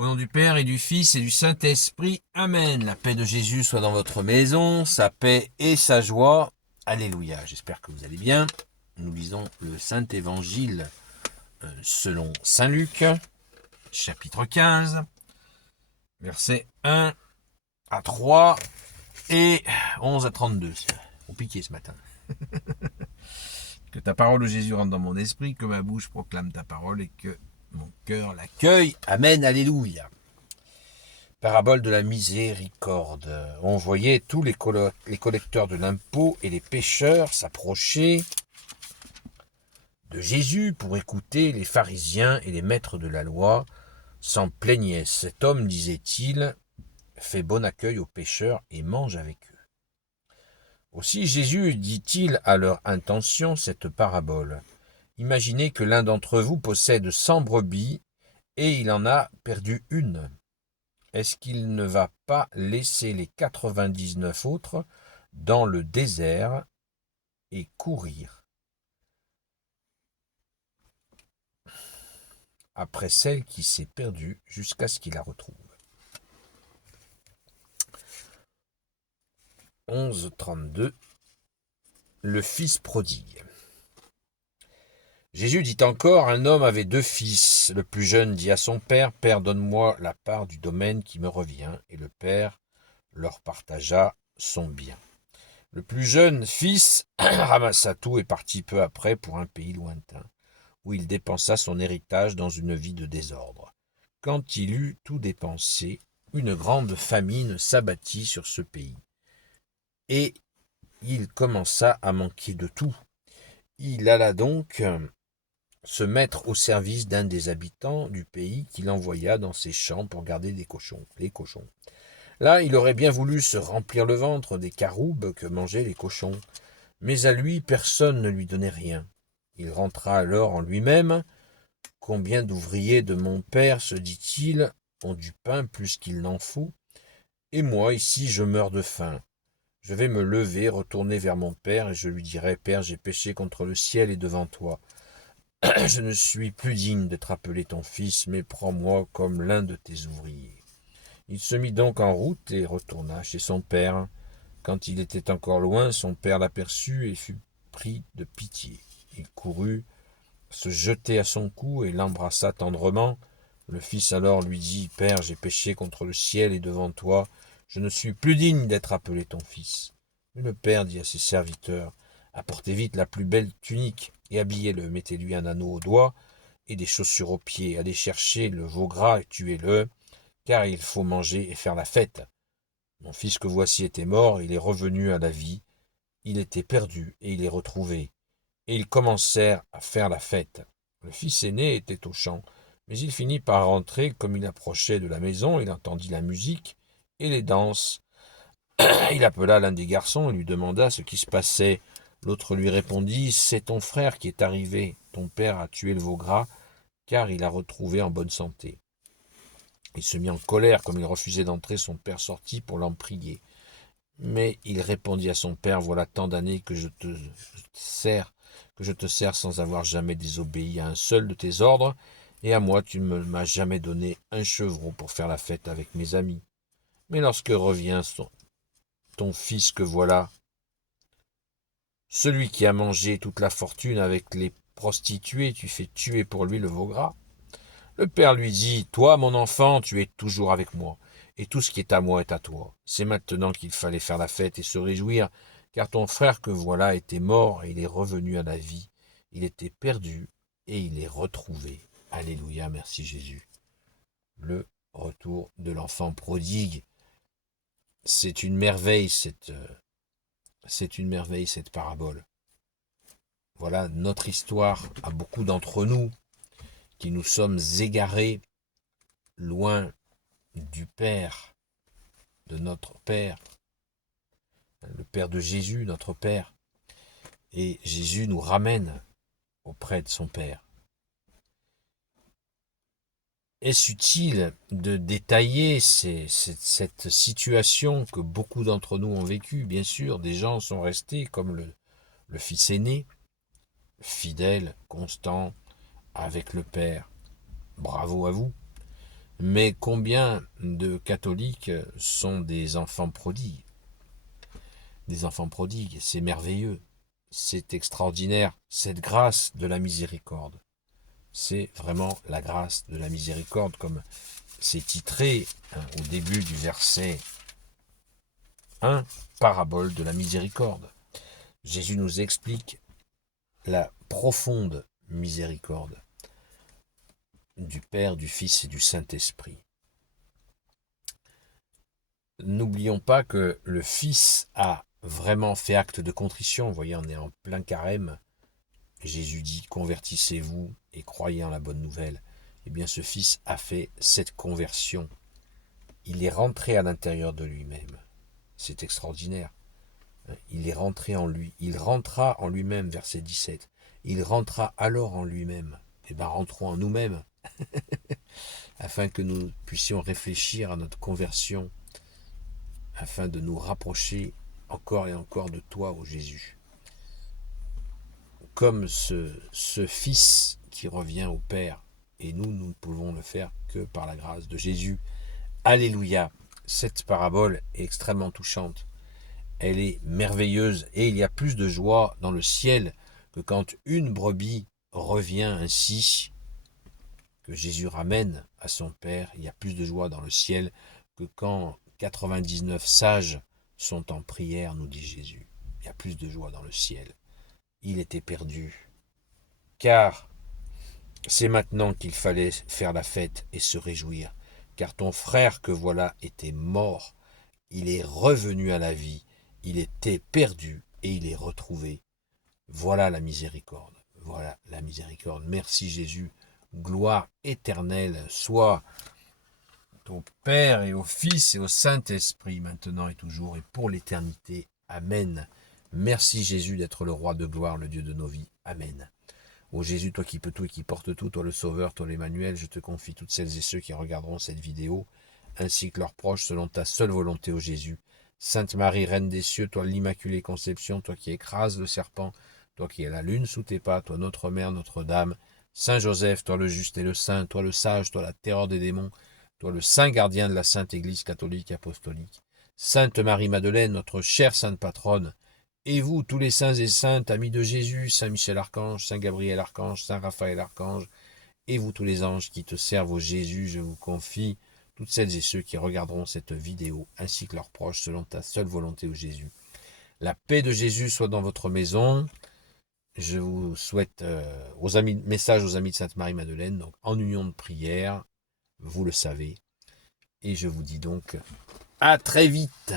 Au nom du Père et du Fils et du Saint-Esprit. Amen. La paix de Jésus soit dans votre maison, sa paix et sa joie. Alléluia. J'espère que vous allez bien. Nous lisons le Saint-Évangile selon Saint Luc, chapitre 15, versets 1 à 3 et 11 à 32. C'est compliqué ce matin. Que ta parole, Jésus, rentre dans mon esprit, que ma bouche proclame ta parole et que mon cœur l'accueille. Amen. Alléluia. Parabole de la miséricorde. On voyait tous les collecteurs de l'impôt et les pécheurs s'approcher de Jésus pour écouter les pharisiens et les maîtres de la loi. S'en plaignaient. Cet homme, disait-il, fait bon accueil aux pécheurs et mange avec eux. Aussi Jésus dit-il à leur intention cette parabole. Imaginez que l'un d'entre vous possède 100 brebis et il en a perdu une. Est-ce qu'il ne va pas laisser les 99 autres dans le désert et courir après celle qui s'est perdue jusqu'à ce qu'il la retrouve? 11:32. Le fils prodigue. Jésus dit encore, un homme avait 2 fils. Le plus jeune dit à son père, « Père, donne-moi la part du domaine qui me revient. » Et le père leur partagea son bien. Le plus jeune fils ramassa tout et partit peu après pour un pays lointain, où il dépensa son héritage dans une vie de désordre. Quand il eut tout dépensé, une grande famine s'abattit sur ce pays, et il commença à manquer de tout. Il alla donc se mettre au service d'un des habitants du pays qu'il envoya dans ses champs pour garder les cochons. Là, il aurait bien voulu se remplir le ventre des caroubes que mangeaient les cochons, mais à lui, personne ne lui donnait rien. Il rentra alors en lui-même. « Combien d'ouvriers de mon père, se dit-il, ont du pain plus qu'il n'en faut, et moi, ici, je meurs de faim. Je vais me lever, retourner vers mon père, et je lui dirai, « Père, j'ai péché contre le ciel et devant toi. Je ne suis plus digne d'être appelé ton fils, mais prends-moi comme l'un de tes ouvriers. » Il se mit donc en route et retourna chez son père. Quand il était encore loin, son père l'aperçut et fut pris de pitié. Il courut se jeter à son cou et l'embrassa tendrement. Le fils alors lui dit, « Père, j'ai péché contre le ciel et devant toi. Je ne suis plus digne d'être appelé ton fils. » Mais le père dit à ses serviteurs, « Apportez vite la plus belle tunique et habillez-le, mettez-lui un anneau au doigt et des chaussures aux pieds. Allez chercher le veau gras et tuez-le, car il faut manger et faire la fête. Mon fils que voici était mort, il est revenu à la vie. Il était perdu et il est retrouvé. » Et ils commencèrent à faire la fête. Le fils aîné était au champ, mais il finit par rentrer. Comme il approchait de la maison, il entendit la musique et les danses. Il appela l'un des garçons et lui demanda ce qui se passait. L'autre lui répondit, « C'est ton frère qui est arrivé. Ton père a tué le veau gras, car il l'a retrouvé en bonne santé. » Il se mit en colère. Comme il refusait d'entrer, son père sortit pour l'en prier. Mais il répondit à son père, « Voilà tant d'années que je te sers sans avoir jamais désobéi à un seul de tes ordres, et à moi tu ne m'as jamais donné un chevreau pour faire la fête avec mes amis. Mais lorsque revient ton fils que voilà, celui qui a mangé toute la fortune avec les prostituées, tu fais tuer pour lui le veau gras. » Le père lui dit, « Toi, mon enfant, tu es toujours avec moi, et tout ce qui est à moi est à toi. C'est maintenant qu'il fallait faire la fête et se réjouir, car ton frère que voilà était mort et il est revenu à la vie. Il était perdu et il est retrouvé. » Alléluia, merci Jésus. Le retour de l'enfant prodigue. C'est une merveille cette parabole. Voilà notre histoire à beaucoup d'entre nous qui nous sommes égarés loin du Père, de notre Père, le Père de Jésus, notre Père. Et Jésus nous ramène auprès de son Père. Est-ce utile de détailler cette situation que beaucoup d'entre nous ont vécue? Bien sûr, des gens sont restés comme le fils aîné, fidèle, constant, avec le Père. Bravo à vous. Mais combien de catholiques sont des enfants prodigues? Des enfants prodigues, c'est merveilleux, c'est extraordinaire, cette grâce de la miséricorde. C'est vraiment la grâce de la miséricorde, comme c'est titré au début du verset 1, parabole de la miséricorde. Jésus nous explique la profonde miséricorde du Père, du Fils et du Saint-Esprit. N'oublions pas que le Fils a vraiment fait acte de contrition. Vous voyez, on est en plein carême. Jésus dit, convertissez-vous et croyez en la bonne nouvelle. Eh bien, ce Fils a fait cette conversion. Il est rentré à l'intérieur de lui-même. C'est extraordinaire. Il est rentré en lui. Il rentra en lui-même, verset 17. Il rentra alors en lui-même. Eh bien, rentrons en nous-mêmes, afin que nous puissions réfléchir à notre conversion, afin de nous rapprocher encore et encore de toi, ô Jésus. Comme ce Fils qui revient au Père, et nous ne pouvons le faire que par la grâce de Jésus. Alléluia. Cette parabole est extrêmement touchante. Elle est merveilleuse et il y a plus de joie dans le ciel que quand une brebis revient ainsi, que Jésus ramène à son Père. Il y a plus de joie dans le ciel que quand 99 sages sont en prière, nous dit Jésus. Il y a plus de joie dans le ciel. Il était perdu. Car c'est maintenant qu'il fallait faire la fête et se réjouir. Car ton frère que voilà était mort. Il est revenu à la vie. Il était perdu et il est retrouvé. Voilà la miséricorde. Voilà la miséricorde. Merci Jésus. Gloire éternelle soit au Père et au Fils et au Saint-Esprit, maintenant et toujours et pour l'éternité. Amen. Merci Jésus d'être le roi de gloire, le Dieu de nos vies. Amen. Ô Jésus, toi qui peux tout et qui portes tout, toi le Sauveur, toi l'Emmanuel, je te confie toutes celles et ceux qui regarderont cette vidéo, ainsi que leurs proches, selon ta seule volonté, ô Jésus. Sainte Marie, Reine des cieux, toi l'Immaculée Conception, toi qui écrases le serpent, toi qui es la lune sous tes pas, toi notre Mère, Notre-Dame, Saint Joseph, toi le juste et le saint, toi le sage, toi la terreur des démons, toi le saint gardien de la Sainte Église catholique et apostolique, Sainte Marie-Madeleine, notre chère sainte patronne, et vous, tous les saints et saintes, amis de Jésus, Saint Michel Archange, Saint Gabriel Archange, Saint Raphaël Archange, et vous tous les anges qui te servent, au Jésus, je vous confie toutes celles et ceux qui regarderont cette vidéo, ainsi que leurs proches, selon ta seule volonté, au Jésus. La paix de Jésus soit dans votre maison. Je vous souhaite message aux amis de Sainte Marie-Madeleine, donc en union de prière, vous le savez. Et je vous dis donc à très vite.